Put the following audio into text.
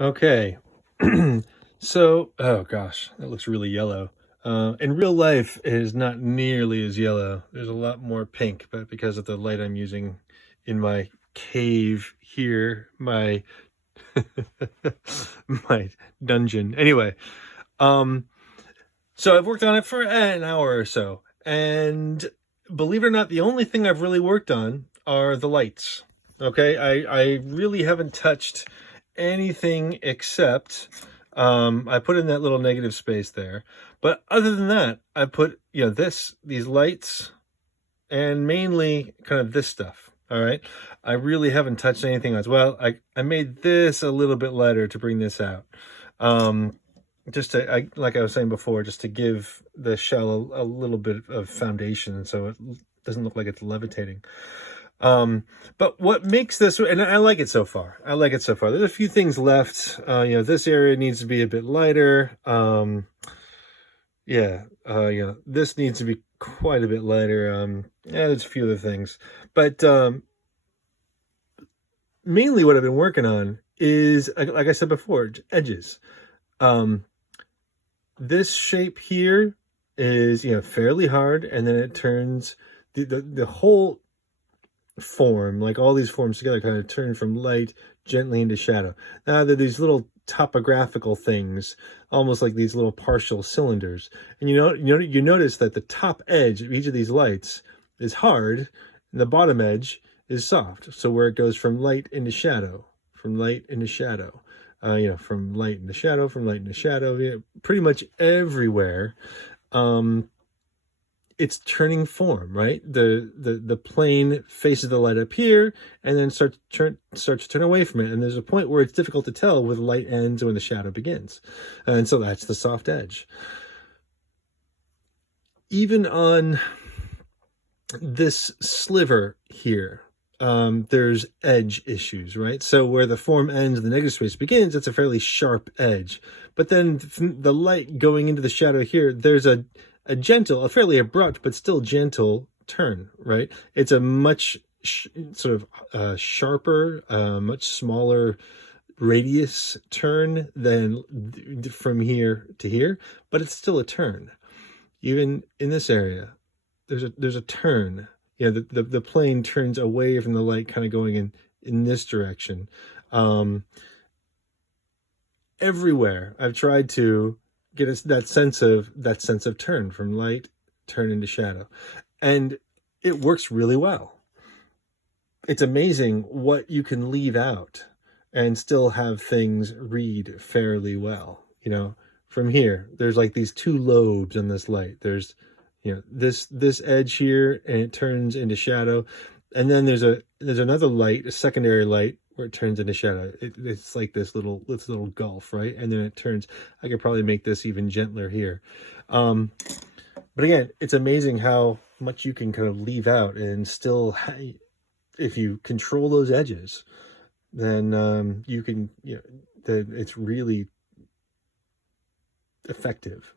Okay. So, oh gosh, that looks really yellow. In real life, it is not nearly as yellow. There's a lot more pink, but because of the light I'm using in my cave here, my my dungeon. Anyway, um, so I've worked on it for an hour or so, and believe it or not, the only thing I've really worked on are the lights. Okay, I really haven't touched anything except I put in that little negative space there. But other than that, I put these lights and mainly kind of this stuff. All right, I really haven't touched anything else. Well, I made this a little bit lighter to bring this out. Um, just to, like I was saying before, just to give the shell a little bit of foundation so it doesn't look like it's levitating. But what makes this, and I like it so far. I like it so far. There's a few things left. This area needs to be a bit lighter. This needs to be quite a bit lighter. There's a few other things. But mainly what I've been working on is, like I said before, edges. This shape here is, fairly hard, and then it turns the whole form, like all these forms together, kind of turn from light gently into shadow. Now they're these little topographical things, almost like these little partial cylinders. And you notice that the top edge of each of these lights is hard, and the bottom edge is soft. So where it goes from light into shadow, from light into shadow, from light into shadow, from light into shadow, pretty much everywhere. It's turning form, right? The plane faces the light up here and then starts to turn away from it. And there's a point where it's difficult to tell where the light ends and when the shadow begins. And so that's the soft edge. Even on this sliver here, there's edge issues, right? So where the form ends and the negative space begins, it's a fairly sharp edge. But then the light going into the shadow here, there's a fairly abrupt, but still gentle turn, right? It's a much sharper, much smaller radius turn than from here to here, but it's still a turn. Even in this area, there's a turn. The plane turns away from the light, kind of going in this direction. Everywhere I've tried to get us that sense of turn from light, turn into shadow, and it works really well. It's amazing what you can leave out and still have things read fairly well. From here, there's like these two lobes on this light. There's this edge here, and it turns into shadow, and then there's another light, a secondary light, where it turns into shadow. It's like this little gulf, right? And then it turns. I could probably make this even gentler here. But again, it's amazing how much you can kind of leave out and still, if you control those edges, then you can, then it's really effective.